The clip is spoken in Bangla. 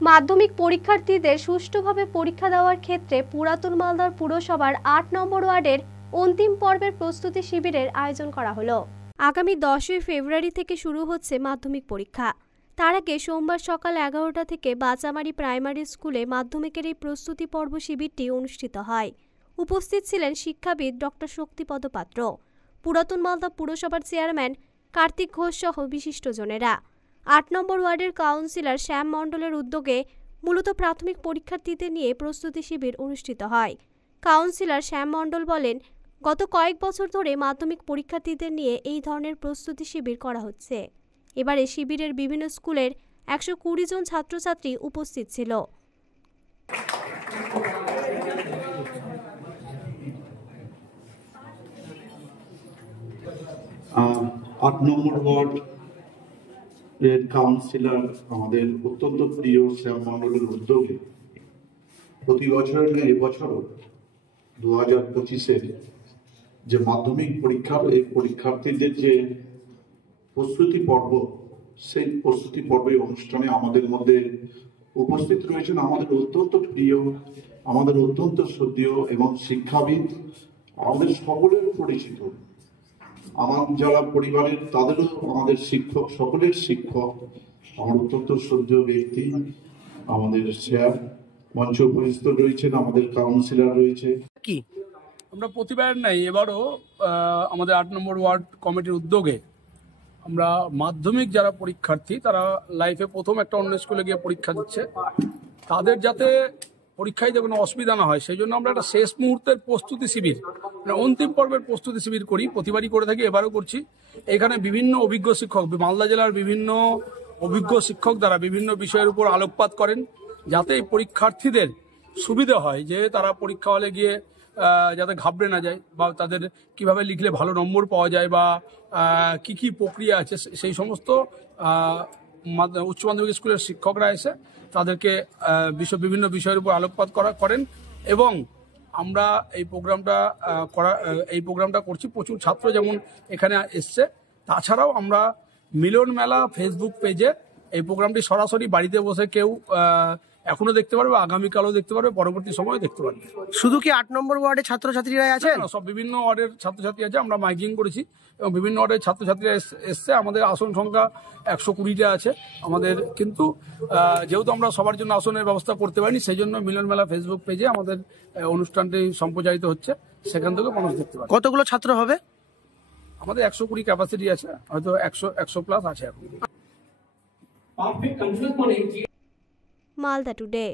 মাধ্যমিক পরীক্ষার্থীদের সুষ্ঠুভাবে পরীক্ষা দেওয়ার ক্ষেত্রে পুরাতন মালদার পুরসভার ৮ নম্বর ওয়ার্ডের অন্তিম পর্বের প্রস্তুতি শিবিরের আয়োজন করা হলো। আগামী 10ই ফেব্রুয়ারি থেকে শুরু হচ্ছে মাধ্যমিক পরীক্ষা। তার আগে সোমবার সকাল 11টা থেকে বাচামারি প্রাইমারি স্কুলে মাধ্যমিকের এই প্রস্তুতি পর্ব শিবিরটি অনুষ্ঠিত হয়। উপস্থিত ছিলেন শিক্ষাবিদ ডক্টর শক্তিপদ পাত্র, পুরাতন মালদা পুরসভার চেয়ারম্যান কার্তিক ঘোষ সহ বিশিষ্টজনেরা। ৮ নম্বর ওয়ার্ডের কাউন্সিলর শ্যাম মণ্ডলের উদ্যোগে মূলত প্রাথমিক পরীক্ষার্থীদের নিয়ে প্রস্তুতি শিবির অনুষ্ঠিত হয়। কাউন্সিলর শ্যাম মণ্ডল বলেন, গত কয়েক বছর ধরে মাধ্যমিক পরীক্ষার্থীদের নিয়ে এই ধরনের প্রস্তুতি শিবির করা হচ্ছে। এবারে শিবিরের বিভিন্ন স্কুলের 120 জন ছাত্রছাত্রী উপস্থিত ছিল। ৮ নম্বর ওয়ার্ড এর কাউন্সিলর আমাদের অত্যন্ত প্রিয় শ্যাম মণ্ডলের উদ্যোগে প্রতি বছরের এবছরও 2025-এর যে মাধ্যমিক পরীক্ষার এই পরীক্ষার্থীদের যে প্রস্তুতি পর্ব, সেই প্রস্তুতি পর্বের অনুষ্ঠানে আমাদের মধ্যে উপস্থিত রয়েছেন আমাদের অত্যন্ত প্রিয়, আমাদের অত্যন্ত শ্রদ্ধেয় এবং শিক্ষাবিদ, আমাদের সকলের পরিচিত, আমার যারা পরিবারের তাদেরও আমাদের শিক্ষক, সকলের শিক্ষক, আমার অত্যন্ত শ্রদ্ধেয় ব্যক্তি আমাদের স্যার মঞ্চে উপস্থিত রয়েছেন, আমাদের কাউন্সিলর রয়েছে। কি আমরা প্রতিবার নাই এবারও আমাদের ৮ নম্বর ওয়ার্ড কমিটির উদ্যোগে আমরা মাধ্যমিক যারা পরীক্ষার্থী তারা লাইফে প্রথম একটা অন্য স্কুলে গিয়ে পরীক্ষা দিচ্ছে, তাদের যাতে পরীক্ষায় যে কোনো অসুবিধা না হয় সেই জন্য আমরা একটা শেষ মুহূর্তের প্রস্তুতি শিবির, মানে অন্তিম পর্বের প্রস্তুতি শিবির করি, প্রতিবারই করে থাকি, এবারও করছি। এখানে বিভিন্ন অভিজ্ঞ শিক্ষক, মালদা জেলার বিভিন্ন অভিজ্ঞ শিক্ষক দ্বারা বিভিন্ন বিষয়ের উপর আলোকপাত করেন, যাতে এই পরীক্ষার্থীদের সুবিধা হয় যে তারা পরীক্ষা হলে গিয়ে যাতে ঘাবড়ে না যায়, বা তাদের কিভাবে লিখলে ভালো নম্বর পাওয়া যায়, বা কি কি প্রক্রিয়া আছে, সেই সমস্ত উচ্চ মাধ্যমিক স্কুলের শিক্ষকরা এসে তাদেরকে বিভিন্ন বিষয়ের উপর আলোকপাত করেন। এবং আমরা এই প্রোগ্রামটা করছি, প্রচুর ছাত্র যেমন এখানে এসছে, তাছাড়াও আমরা মিলন মেলা ফেসবুক পেজে এই প্রোগ্রামটি সরাসরি বাড়িতে বসে কেউ এখনো দেখতে পারবে, আগামীকালও দেখতে পারবে, পরবর্তী সময় দেখতে পারবে। শুধু কি ৮ নম্বর ওয়ার্ডের ছাত্রছাত্রীরা আছেন? সব বিভিন্ন ওয়ার্ডের ছাত্রছাত্রী আছে, আমরা মাইকিং করেছি এবং বিভিন্ন ওয়ার্ডের ছাত্রছাত্রীরা এসছে। আমাদের আসন সংখ্যা 120টা আছে আমাদের, কিন্তু যেহেতু আমরা সবার জন্য আসনের ব্যবস্থা করতে পারিনি, সেই জন্য মিলন মেলা ফেসবুক পেজে আমাদের অনুষ্ঠানটি সম্প্রচারিত হচ্ছে, সেখান থেকে মানুষ দেখতে পাবে। কতগুলো ছাত্র হবে? আমাদের 120 ক্যাপাসিটি আছে, হয়তো 100 প্লাস আছে এখন। মালদা টুডে।